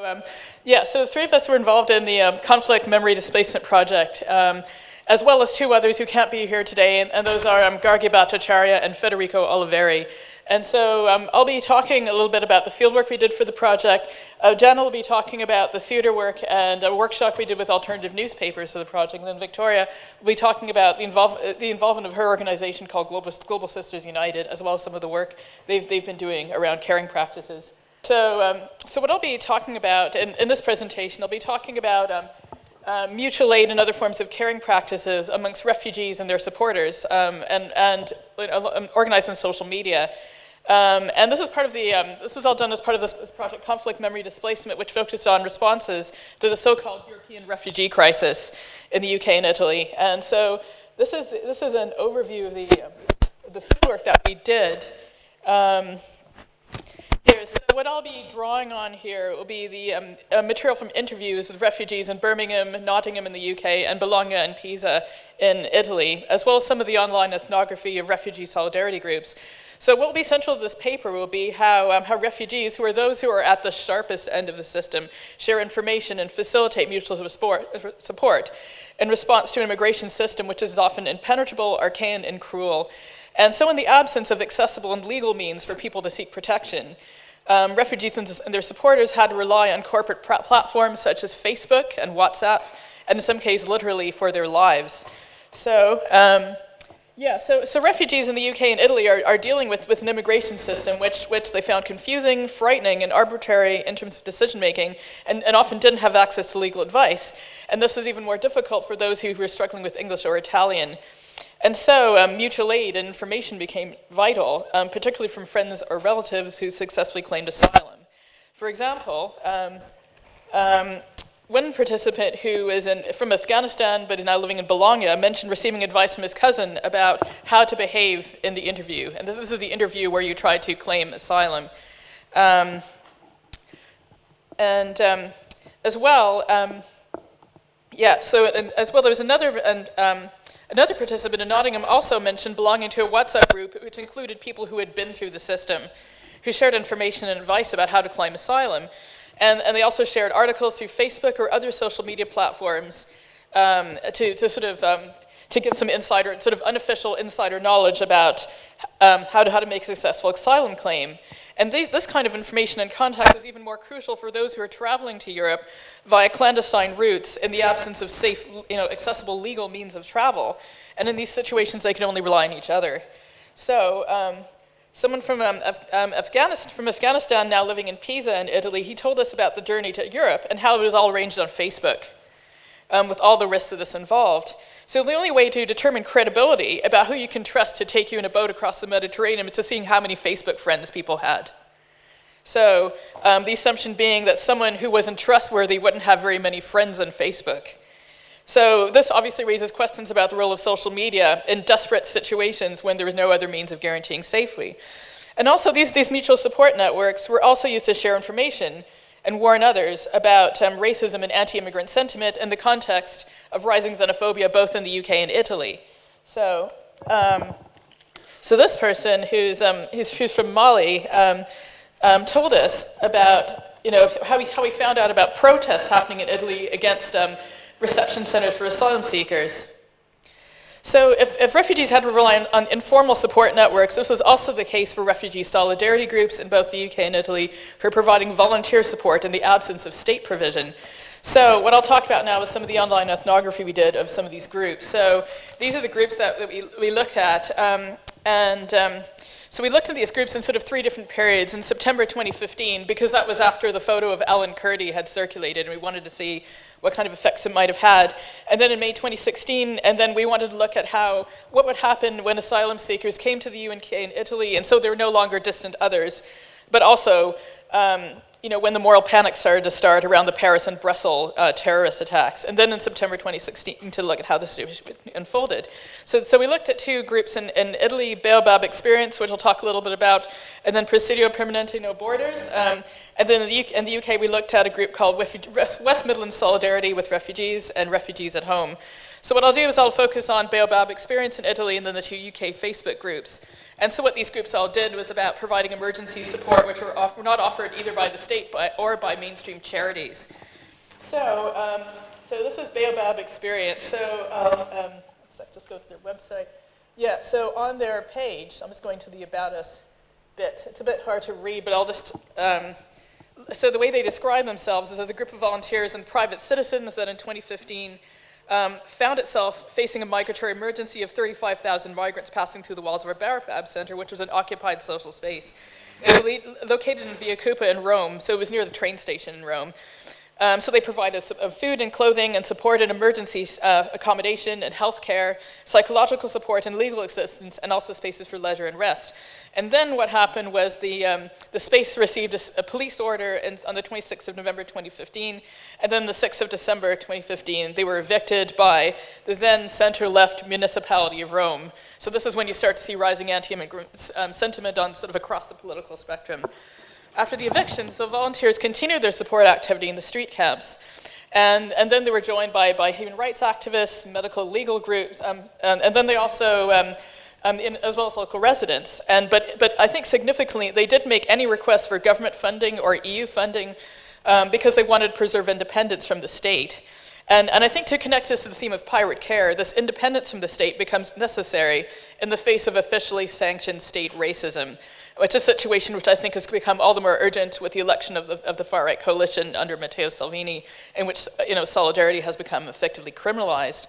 So the three of us were involved in the Conflict Memory Displacement Project, as well as two others who can't be here today, and those are Gargi Bhattacharya and Federico Oliveri. And so I'll be talking a little bit about the fieldwork we did for the project. Janna will be talking about the theater work and a workshop we did with alternative newspapers for the project. And then Victoria will be talking about the involvement of her organization called Global Sisters United, as well as some of the work they've been doing around caring practices. So what I'll be talking about in this presentation, I'll be talking about mutual aid and other forms of caring practices amongst refugees and their supporters, and organized in social media. And this is part of this was all done as part of this project, Conflict Memory Displacement, which focused on responses to the so-called European refugee crisis in the UK and Italy. And so this is an overview of the fieldwork that we did. So what I'll be drawing on here will be the material from interviews with refugees in Birmingham, Nottingham in the UK, and Bologna and Pisa in Italy, as well as some of the online ethnography of refugee solidarity groups. So what will be central to this paper will be how refugees, who are those who are at the sharpest end of the system, share information and facilitate mutual support in response to an immigration system which is often impenetrable, arcane, and cruel. And so in the absence of accessible and legal means for people to seek protection, refugees and their supporters had to rely on corporate platforms such as Facebook and WhatsApp, and in some cases literally for their lives. So refugees in the UK and Italy are dealing with an immigration system which they found confusing, frightening, and arbitrary in terms of decision making, and often didn't have access to legal advice. And this was even more difficult for those who were struggling with English or Italian. And so mutual aid and information became vital, particularly from friends or relatives who successfully claimed asylum. For example, one participant who is from Afghanistan but is now living in Bologna mentioned receiving advice from his cousin about how to behave in the interview. And this is the interview where you try to claim asylum. As well, there was another participant in Nottingham also mentioned belonging to a WhatsApp group which included people who had been through the system, who shared information and advice about how to claim asylum. And they also shared articles through Facebook or other social media platforms to give some insider, sort of unofficial insider knowledge about how to make a successful asylum claim. And this kind of information and contact was even more crucial for those who are traveling to Europe via clandestine routes in the absence of safe, accessible legal means of travel. And in these situations, they can only rely on each other. So someone from Afghanistan now living in Pisa in Italy, he told us about the journey to Europe and how it was all arranged on Facebook, with all the risks that this involved. So the only way to determine credibility about who you can trust to take you in a boat across the Mediterranean is to seeing how many Facebook friends people had. So the assumption being that someone who wasn't trustworthy wouldn't have very many friends on Facebook. So this obviously raises questions about the role of social media in desperate situations when there was no other means of guaranteeing safety. And also these mutual support networks were also used to share information and warn others about racism and anti-immigrant sentiment in the context of rising xenophobia both in the UK and Italy. So this person who's from Mali told us about how he found out about protests happening in Italy against reception centers for asylum seekers. So if refugees had to rely on informal support networks, this was also the case for refugee solidarity groups in both the UK and Italy who are providing volunteer support in the absence of state provision. So what I'll talk about now is some of the online ethnography we did of some of these groups. So these are the groups that we looked at. So we looked at these groups in sort of three different periods. In September 2015, because that was after the photo of Alan Kurdi had circulated, and we wanted to see what kind of effects it might have had. And then in May 2016, and then we wanted to look at what would happen when asylum seekers came to the UK and Italy, and so they were no longer distant others, but also when the moral panic started to start around the Paris and Brussels terrorist attacks. And then in September 2016 to look at how this unfolded. So we looked at two groups in Italy, Baobab Experience, which I'll talk a little bit about, and then Presidio Permanente No Borders. And then in the UK, we looked at a group called West Midlands Solidarity with Refugees and Refugees at Home. So what I'll do is I'll focus on Baobab Experience in Italy and then the two UK Facebook groups. And so what these groups all did was about providing emergency support, which were not offered either by the state or by mainstream charities. So this is Baobab Experience. So just go to their website. Yeah, so on their page, I'm just going to the About Us bit. It's a bit hard to read, but I'll just, so the way they describe themselves is as a group of volunteers and private citizens that in 2015 found itself facing a migratory emergency of 35,000 migrants passing through the walls of our Birmingham Centre, which was an occupied social space. It was located in Via Cuppa in Rome, so it was near the train station in Rome. So they provided food and clothing and support and emergency accommodation and healthcare, psychological support and legal assistance, and also spaces for leisure and rest. And then what happened was the space received a police order on the 26th of November 2015, and then the 6th of December 2015, they were evicted by the then center-left municipality of Rome. So this is when you start to see rising anti-immigrant sentiment on sort of across the political spectrum. After the evictions, the volunteers continued their support activity in the street camps. And then they were joined by human rights activists, medical legal groups, and then they also, as well as local residents. But I think significantly, they didn't make any requests for government funding or EU funding because they wanted to preserve independence from the state. And I think to connect this to the theme of pirate care, this independence from the state becomes necessary in the face of officially sanctioned state racism, which is a situation which I think has become all the more urgent with the election of the far-right coalition under Matteo Salvini, in which solidarity has become effectively criminalized.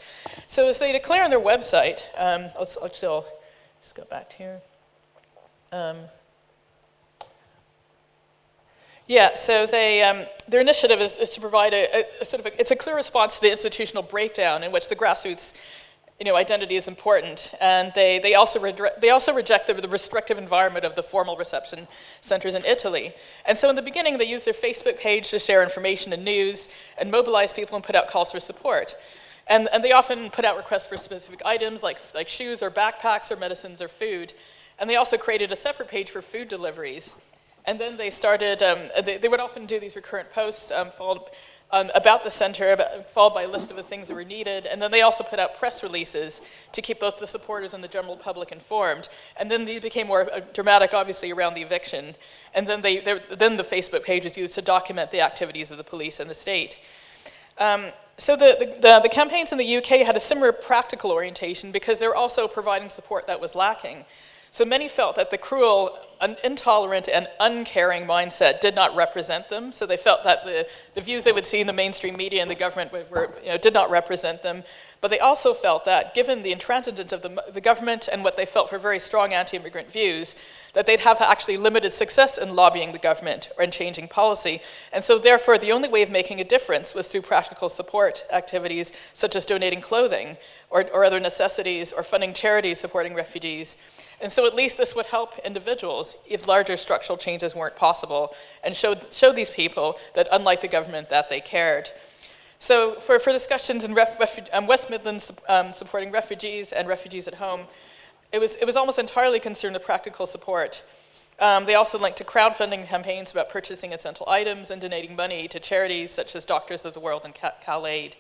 So as they declare on their website, I'll just go back here. So their initiative is to provide it's a clear response to the institutional breakdown in which the grassroots identity is important, and they also reject the restrictive environment of the formal reception centers in Italy. And so in the beginning, they used their Facebook page to share information and news and mobilize people and put out calls for support. And they often put out requests for specific items like shoes or backpacks or medicines or food. And they also created a separate page for food deliveries. And then they started, they would often do these recurrent posts followed about the center, followed by a list of the things that were needed. And then they also put out press releases to keep both the supporters and the general public informed. And then these became more dramatic, obviously, around the eviction. And then then the Facebook page was used to document the activities of the police and the state. So the campaigns in the UK had a similar practical orientation because they were also providing support that was lacking. So many felt that the cruel, intolerant, and uncaring mindset did not represent them. So they felt that the views they would see in the mainstream media and the government did not represent them. But they also felt that, given the intransigence of the government and what they felt were very strong anti-immigrant views, that they'd have actually limited success in lobbying the government or in changing policy. And so therefore, the only way of making a difference was through practical support activities, such as donating clothing or other necessities, or funding charities supporting refugees. And so at least this would help individuals if larger structural changes weren't possible, and showed these people that, unlike the government, that they cared. So for discussions in West Midlands supporting refugees and refugees at home, it was almost entirely concerned with practical support. They also linked to crowdfunding campaigns about purchasing essential items and donating money to charities such as Doctors of the World and CalAid.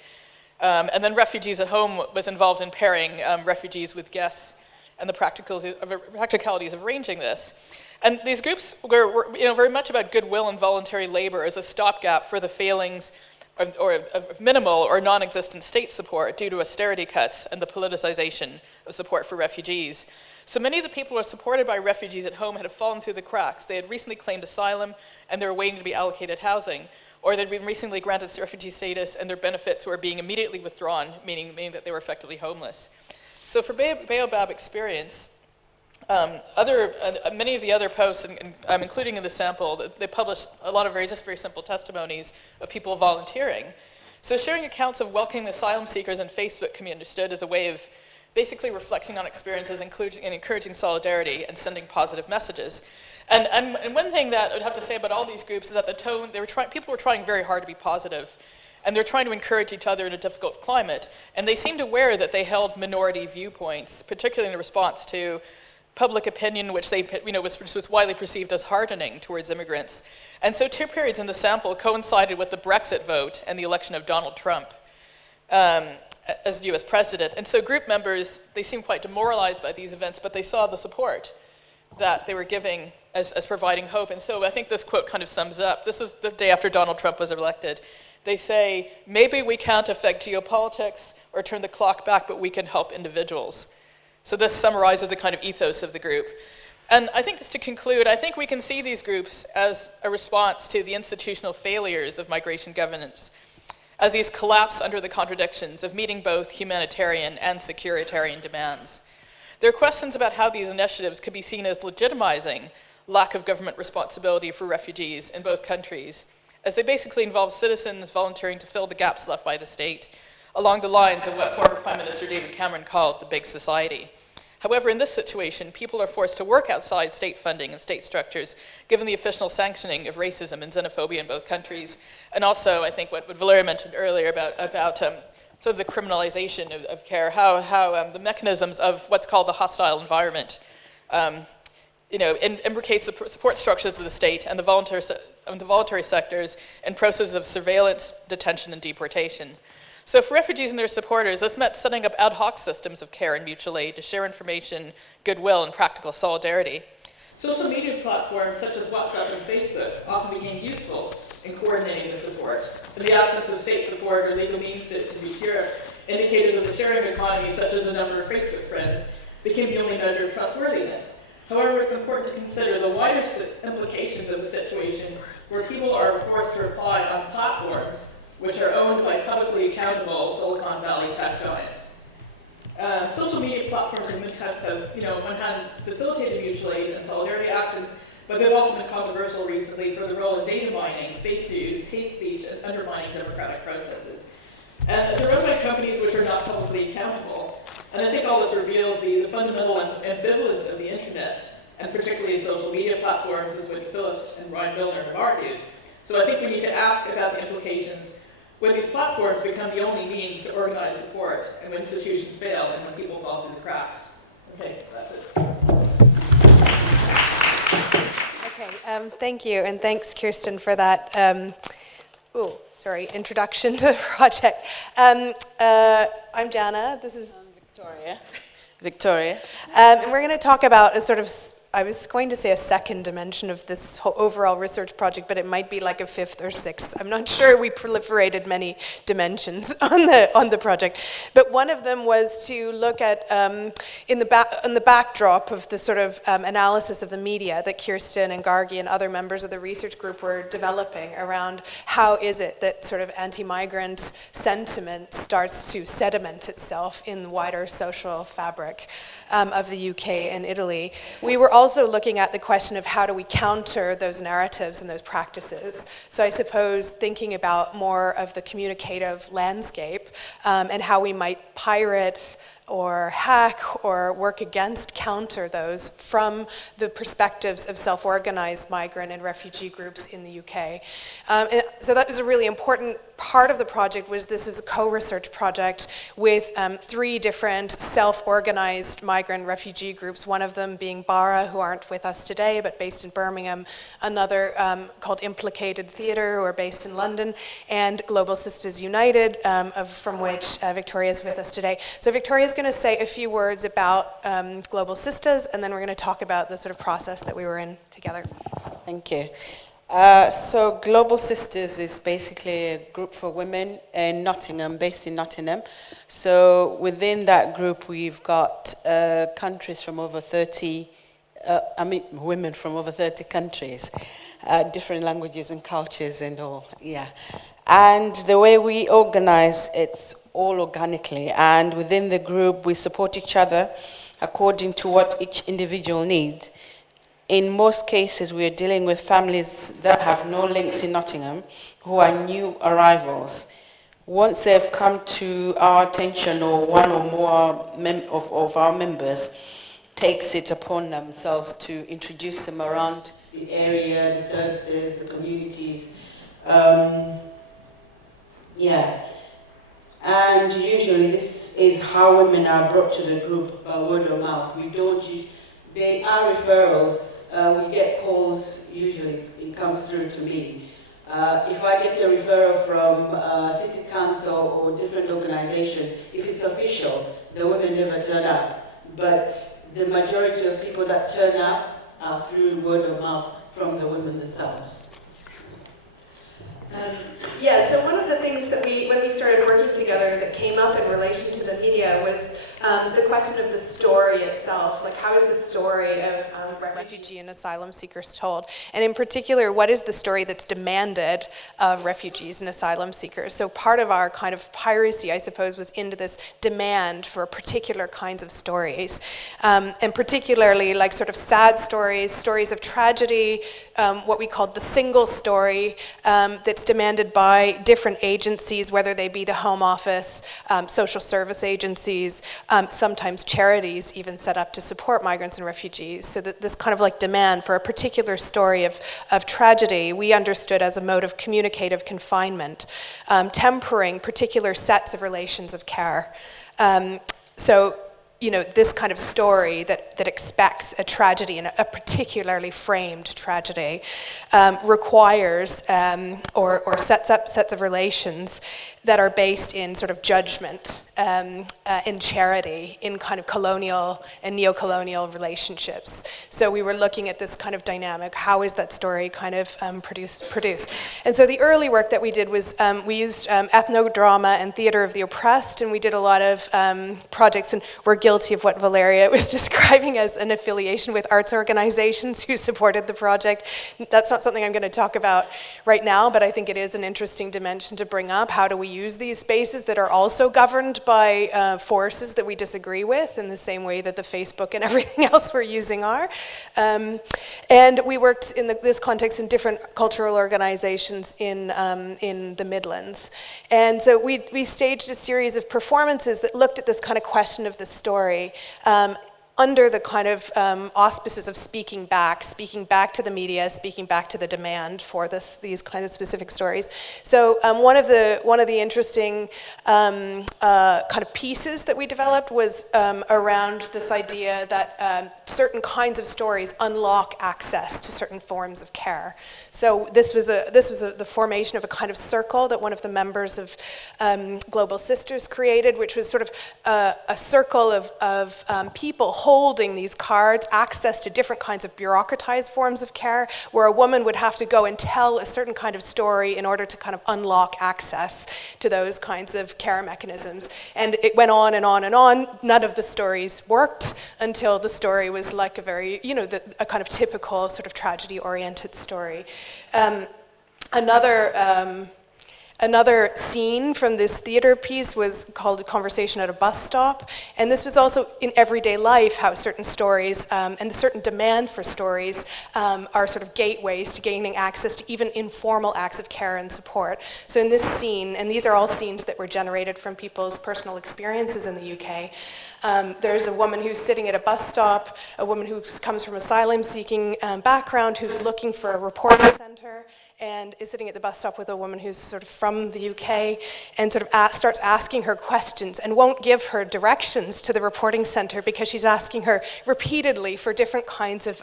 And then Refugees at Home was involved in pairing refugees with guests and the practicalities of arranging this. And these groups were very much about goodwill and voluntary labor as a stopgap for the failings of minimal or non-existent state support due to austerity cuts and the politicization of support for refugees. So many of the people who were supported by Refugees at Home had fallen through the cracks. They had recently claimed asylum and they were waiting to be allocated housing, or they'd been recently granted refugee status and their benefits were being immediately withdrawn, meaning that they were effectively homeless. So for Baobab Experience, many of the other posts, and including in the sample, they published a lot of very simple testimonies of people volunteering. So sharing accounts of welcoming asylum seekers on Facebook can be understood as a way of basically reflecting on experiences, including and encouraging solidarity and sending positive messages. And one thing that I would have to say about all these groups is that the tone, people were trying very hard to be positive. And they're trying to encourage each other in a difficult climate. And they seemed aware that they held minority viewpoints, particularly in response to public opinion, which was widely perceived as hardening towards immigrants. And so 2 periods in the sample coincided with the Brexit vote and the election of Donald Trump as US president. And so group members, they seemed quite demoralized by these events, but they saw the support. that they were giving as providing hope. And so I think this quote kind of sums up. This is the day after Donald Trump was elected. They say, maybe we can't affect geopolitics or turn the clock back, but we can help individuals. So this summarizes the kind of ethos of the group. And I think just to conclude, I think we can see these groups as a response to the institutional failures of migration governance, as these collapse under the contradictions of meeting both humanitarian and securitarian demands. There are questions about how these initiatives could be seen as legitimizing lack of government responsibility for refugees in both countries, as they basically involve citizens volunteering to fill the gaps left by the state, along the lines of what former Prime Minister David Cameron called the big society. However, in this situation, people are forced to work outside state funding and state structures, given the official sanctioning of racism and xenophobia in both countries. And also, I think what Valeria mentioned earlier about sort of the criminalization of care, how the mechanisms of what's called the hostile environment, imbricates the support structures of the state and the voluntary sectors in processes of surveillance, detention, and deportation. So for refugees and their supporters, this meant setting up ad hoc systems of care and mutual aid to share information, goodwill, and practical solidarity. Social media platforms such as WhatsApp and Facebook often became useful in coordinating the support. In the absence of state support or legal means to procure, indicators of the sharing economy, such as the number of Facebook friends, became the only measure of trustworthiness. However, it's important to consider the wider implications of the situation where people are forced to reply on platforms which are owned by publicly accountable Silicon Valley tech giants. Social media platforms have on one hand, facilitated mutual aid and solidarity actions, but they've also been controversial recently for the role in data mining, fake news, hate speech, and undermining democratic processes. And they're run by companies which are not publicly accountable. And I think all this reveals the fundamental ambivalence of the internet, and particularly social media platforms, as Whitney Phillips and Ryan Milner have argued. So I think we need to ask about the implications when these platforms become the only means to organize support, and when institutions fail, and when people fall through the cracks. Okay, that's it. Okay, thank you, and thanks, Kirsten, for that introduction to the project. I'm Janna. This is Victoria. And we're going to talk about a sort of, I was going to say a second dimension of this whole overall research project, but it might be like a fifth or sixth. I'm not sure. We proliferated many dimensions on the project, but one of them was to look at in the backdrop of the sort of analysis of the media that Kirsten and Gargi and other members of the research group were developing around how is it that sort of anti-migrant sentiment starts to sediment itself in the wider social fabric of the UK and Italy. We were also looking at the question of how do we counter those narratives and those practices. So I suppose thinking about more of the communicative landscape and how we might pirate or hack or work against, counter those from the perspectives of self-organized migrant and refugee groups in the UK. So that was a really important part of the project. Was this is a co-research project with 3 different self-organized migrant refugee groups, one of them being BARA, who aren't with us today, but based in Birmingham, another called Implicated Theatre, who are based in London, and Global Sisters United, from which Victoria is with us today. So Victoria's going to say a few words about Global Sisters, and then we're going to talk about the sort of process that we were in together. Thank you. So Global Sisters is basically a group for women in Nottingham, based in Nottingham. So within that group, we've got countries from over 30, women from over 30 countries, different languages and cultures and all, yeah. And the way we organize, it's all organically. And within the group, we support each other according to what each individual needs. In most cases, we are dealing with families that have no links in Nottingham, who are new arrivals. Once they've come to our attention, or one or more of our members takes it upon themselves to introduce them around the area, the services, the communities. And usually this is how women are brought to the group by word of mouth. We don't use... They are referrals. We get calls, usually it comes through to me. If I get a referral from city council or different organization, if it's official, the women never turn up. But the majority of people that turn up through word of mouth from the women themselves. Yeah, so one of the things that when we started working together that came up in relation to the media was the question of the story itself. Like, how is the story of refugee and asylum seekers told? And in particular, what is the story that's demanded of refugees and asylum seekers? So part of our kind of piracy, I suppose, was into this demand for particular kinds of stories. And particularly like sort of sad stories, stories of tragedy, what we called the single story that's demanded by different agencies, whether they be the Home Office, social service agencies, sometimes charities even set up to support migrants and refugees. So that this kind of like demand for a particular story of tragedy we understood as a mode of communicative confinement, tempering particular sets of relations of care. So, you know, this kind of story that expects a tragedy, and a particularly framed tragedy, requires or sets up sets of relations that are based in sort of judgment, in charity, in kind of colonial and neo-colonial relationships. So we were looking at this kind of dynamic. How is that story kind of produced? And so the early work that we did was we used ethnodrama and theater of the oppressed, and we did a lot of projects, and we're guilty of what Valeria was describing as an affiliation with arts organizations who supported the project. That's not something I'm going to talk about right now, but I think it is an interesting dimension to bring up. How do we use these spaces that are also governed by forces that we disagree with, in the same way that the Facebook and everything else we're using are? And we worked in this context in different cultural organizations in the Midlands. And so we staged a series of performances that looked at this kind of question of the story, under the kind of auspices of speaking back to the media, speaking back to the demand for these kind of specific stories. So one of the interesting kind of pieces that we developed was around this idea that certain kinds of stories unlock access to certain forms of care. So this was the formation of a kind of circle that one of the members of Global Sisters created, which was sort of a circle of people holding these cards, access to different kinds of bureaucratized forms of care, where a woman would have to go and tell a certain kind of story in order to kind of unlock access to those kinds of care mechanisms. And it went on and on and on. None of the stories worked until the story was like a very, you know, a kind of typical sort of tragedy-oriented story. Another scene from this theater piece was called A Conversation at a Bus Stop. And this was also in everyday life, how certain stories and the certain demand for stories are sort of gateways to gaining access to even informal acts of care and support. So in this scene, and these are all scenes that were generated from people's personal experiences in the UK, there's a woman who's sitting at a bus stop, a woman who comes from asylum-seeking background, who's looking for a reporting center, and is sitting at the bus stop with a woman who's sort of from the UK, and sort of starts asking her questions and won't give her directions to the reporting center because she's asking her repeatedly for different kinds of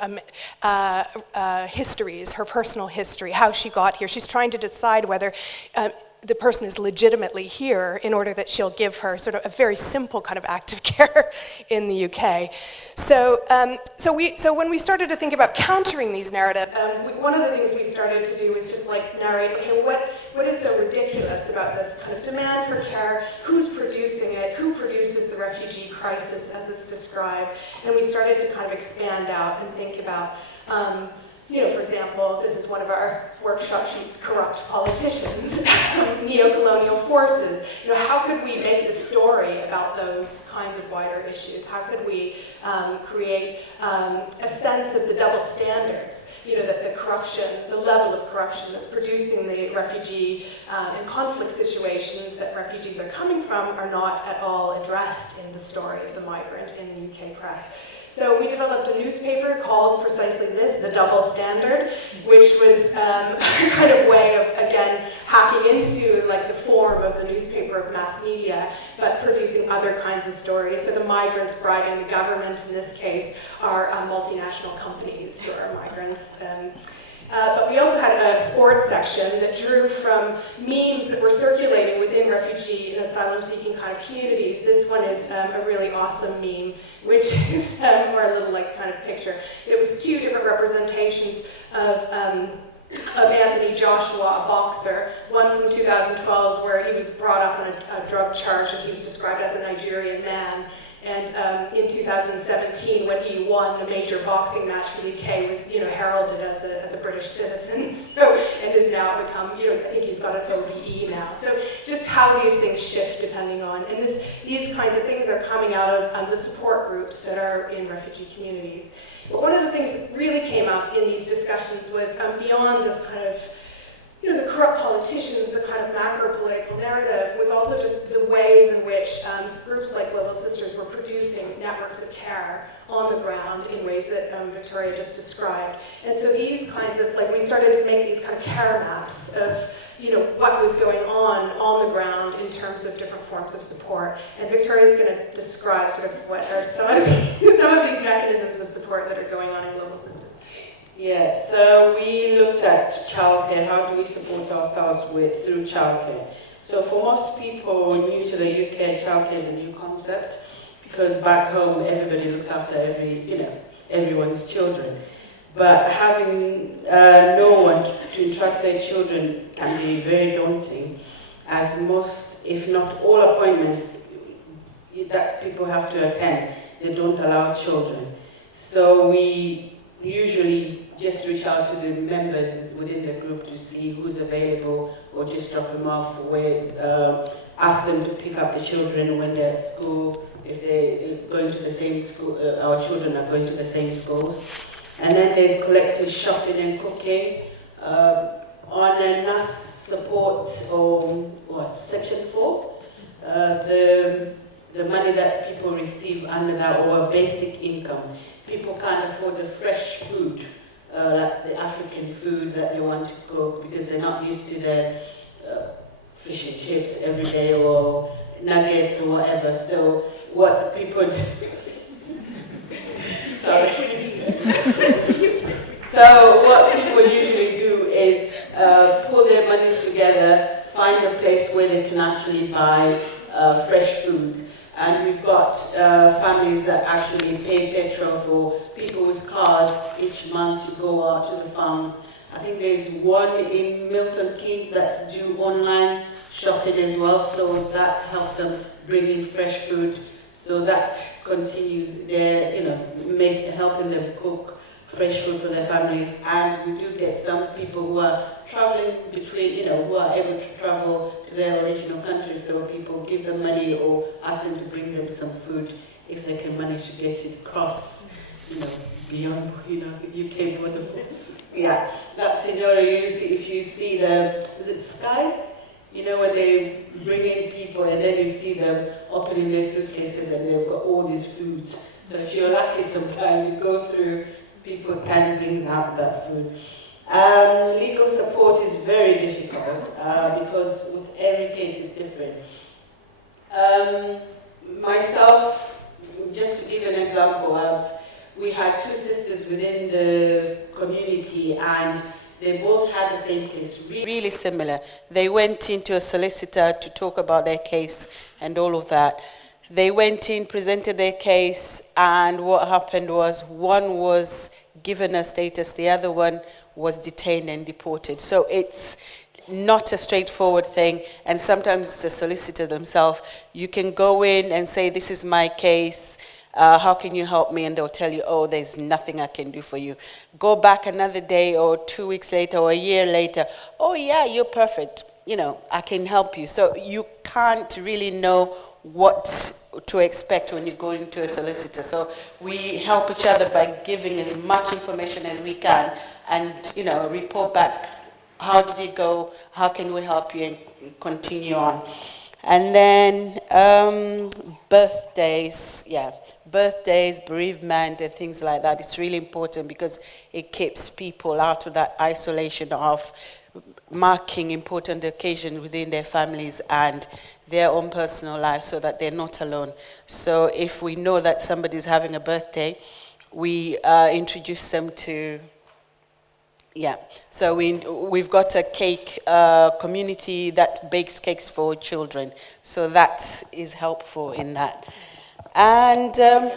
histories, her personal history, how she got here. She's trying to decide whether the person is legitimately here in order that she'll give her sort of a very simple kind of act of care in the UK. So when we started to think about countering these narratives, one of the things we started to do was just like narrate, okay, what is so ridiculous about this kind of demand for care? Who's producing it? Who produces the refugee crisis as it's described? And we started to kind of expand out and think about, you know, for example, this is one of our workshop sheets, corrupt politicians, neo-colonial forces. You know, how could we make the story about those kinds of wider issues? How could we create a sense of the double standards, you know, that the corruption, the level of corruption that's producing the refugee and conflict situations that refugees are coming from are not at all addressed in the story of the migrant in the UK press. So we developed a newspaper called precisely this, The Double Standard, which was a kind of way of, again, hacking into like the form of the newspaper of mass media, but producing other kinds of stories. So the migrants bribing the government, in this case, are multinational companies who are migrants. But we also had a sports section that drew from memes that were circulating within within refugee and asylum-seeking kind of communities. This one is a really awesome meme, which is, or a little like kind of picture. It was two different representations of Anthony Joshua, a boxer, one from 2012 where he was brought up on a drug charge and he was described as a Nigerian man. And in 2017, when he won a major boxing match for the UK, was heralded as a British citizen. So, and has now become, I think he's got an OBE now. So just how these things shift depending on, and these kinds of things are coming out of the support groups that are in refugee communities. But one of the things that really came up in these discussions was beyond this kind of the corrupt politicians, the kind of macro-political narrative, was also just the ways in which groups like Global Sisters were producing networks of care on the ground in ways that Victoria just described. And so these kinds of, we started to make these kind of care maps of, what was going on the ground in terms of different forms of support. And Victoria's going to describe sort of what are some of these mechanisms of support that are going on in Global Sisters. Yeah, so we looked at childcare. How do we support ourselves through childcare? So for most people new to the UK, childcare is a new concept because back home everybody looks after everyone's children. But having no one to entrust their children can be very daunting, as most, if not all, appointments that people have to attend, they don't allow children. So we usually just reach out to the members within the group to see who's available, or just drop them off, ask them to pick up the children when they're at school, if they're going to the same school, our children are going to the same schools. And then there's collective shopping and cooking. On a NAS support, or Section 4, the money that people receive under that, or basic income, people can't afford the fresh food, like the African food that they want to cook, because they're not used to the fish and chips every day, or nuggets or whatever. So what people do, sorry. So what people usually do is pull their monies together, find a place where they can actually buy fresh food. And we've got families that actually pay petrol for people with cars each month to go out to the farms. I think there's one in Milton Keynes that do online shopping as well, so that helps them bring in fresh food. So that continues their, helping them cook fresh food for their families. And we do get some people who are traveling between, who are able to travel to their original countries, so people give them money or ask them to bring them some food if they can manage to get it across, beyond, UK border force. Yeah, that scenario you see, if you see is it Sky? When they bring in people and then you see them opening their suitcases and they've got all these foods. So if you're lucky sometimes you go through, people can bring out that food. Legal support is very difficult because with every case it's different. Myself, just to give an example, we had two sisters within the community and they both had the same case, really similar. They went into a solicitor to talk about their case and all of that. They went in, presented their case, and what happened was one was given a status, the other one was detained and deported. So it's not a straightforward thing, and sometimes it's the solicitor themselves. You can go in and say, this is my case, how can you help me? And they'll tell you, oh, there's nothing I can do for you. Go back another day or 2 weeks later or a year later, oh yeah, you're perfect, I can help you. So you can't really know what to expect when you go into a solicitor. So we help each other by giving as much information as we can and, report back, how did it go, how can we help you, and continue on. And then birthdays, bereavement and things like that. It's really important because it keeps people out of that isolation of marking important occasions within their families and their own personal lives so that they're not alone. So if we know that somebody's having a birthday, we introduce them to, Yeah, so we've got a cake community that bakes cakes for children, so that is helpful in that. And so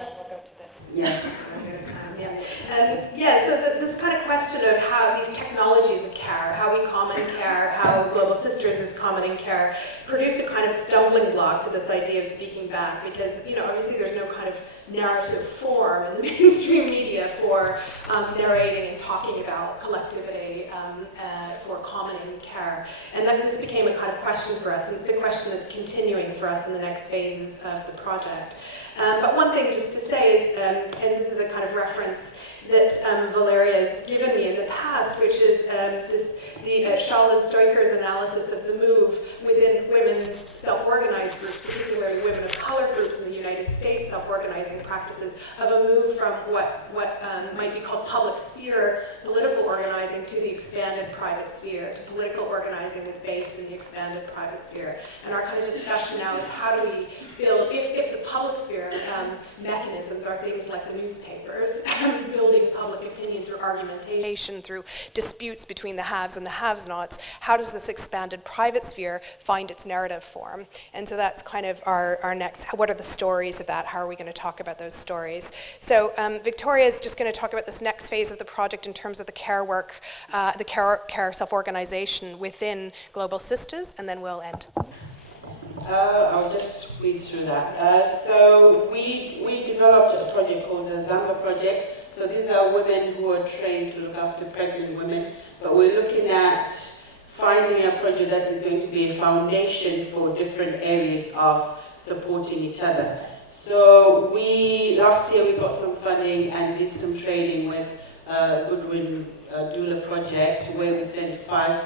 this kind of question of how these technologies of care, how we common care, how Global Sisters is commoning care, produce a kind of stumbling block to this idea of speaking back, because, you know, obviously there's no kind of narrative form in the mainstream media for narrating and talking about collectivity for commoning care. And then this became a kind of question for us, and it's a question that's continuing for us in the next phases of the project. But one thing just to say is, and this is a kind of reference that Valeria has given me in the past, which is the Charlotte Stoiker's analysis of the move within women's self-organized groups, particularly women of color groups in the United States, self-organizing practices of a move from what might be called public sphere political organizing to the expanded private sphere, to political organizing that's based in the expanded private sphere. And our kind of discussion now is how do we build, if the public sphere mechanisms are things like the newspapers, building public opinion through argumentation, through disputes between the haves and the have-nots, how does this expanded private sphere find its narrative form? And so that's kind of our next, what are the stories of that? How are we going to talk about those stories? So Victoria is just going to talk about this next phase of the project in terms of the care work, the care self-organization within Global Sisters, and then we'll end. I'll just squeeze through that. So we developed a project called the Zamba Project. So these are women who are trained to look after pregnant women, but we're looking at finding a project that is going to be a foundation for different areas of supporting each other. So last year we got some funding and did some training with Goodwin Doula Project, where we sent five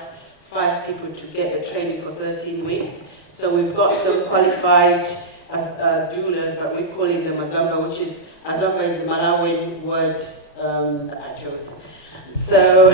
people to get the training for 13 weeks. So we've got some qualified as doulas, but we're calling them Azamba, which is, Azamba is a Malawian word that I chose. So,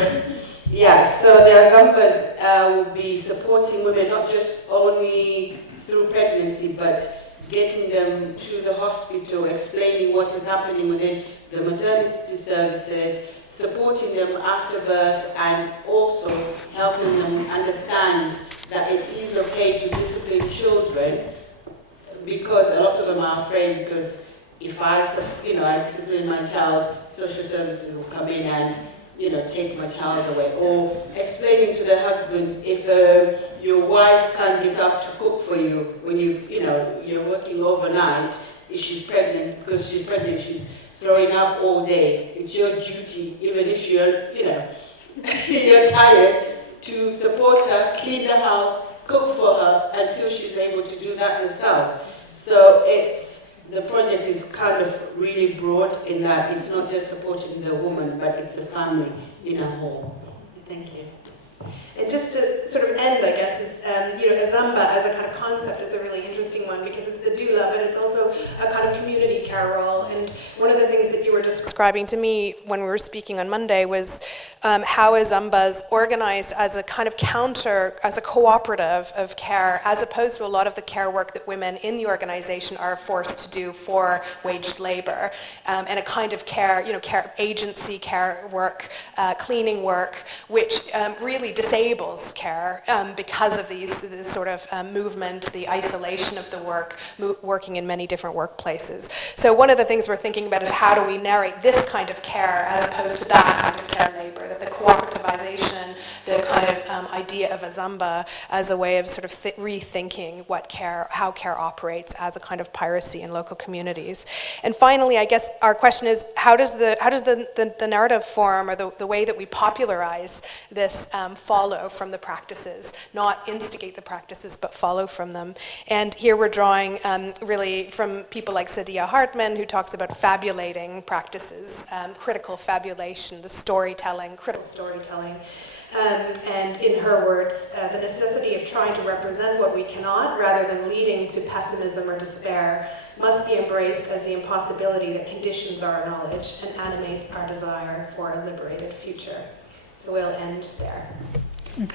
yeah, so the Azambas will be supporting women, not just only through pregnancy, but getting them to the hospital, explaining what is happening within the maternity services, supporting them after birth, and also helping them understand that it is okay to discipline children, because a lot of them are afraid, because if I discipline my child, social services will come in and, take my child away. Or explaining to the husbands, if your wife can't get up to cook for you when you're working overnight, if she's pregnant, because she's pregnant, she's throwing up all day. It's your duty, even if you're tired, to support her, clean the house, cook for her until she's able to do that herself. So the project is kind of really broad in that it's not just supporting the woman, but it's the family in a whole. Thank you. And just to sort of end, I guess, is, Azamba as a kind of concept is a really interesting one, because it's the doula, but it's also a kind of community care role. And one of the things that you were describing to me when we were speaking on Monday was how Azamba's organized as a kind of as a cooperative of care, as opposed to a lot of the care work that women in the organization are forced to do for waged labor, and a kind of care agency care work, cleaning work, which really disables care because of this sort of movement, the isolation of the working in many different workplaces. So one of the things we're thinking about is how do we narrate this kind of care as opposed to that kind of care labor, that the cooperativization, the kind of idea of Azamba as a way of sort of rethinking how care operates as a kind of piracy in local communities. And finally, I guess our question is, how does the narrative form, or the way that we popularize this follow from the practices, not instigate the practices, but follow from them? And here we're drawing really from people like Saidiya Hartman, who talks about fabulating practices, critical fabulation, the storytelling, critical storytelling. And in her words, the necessity of trying to represent what we cannot, rather than leading to pessimism or despair, must be embraced as the impossibility that conditions our knowledge and animates our desire for a liberated future. So we'll end there. Thank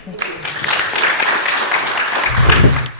you.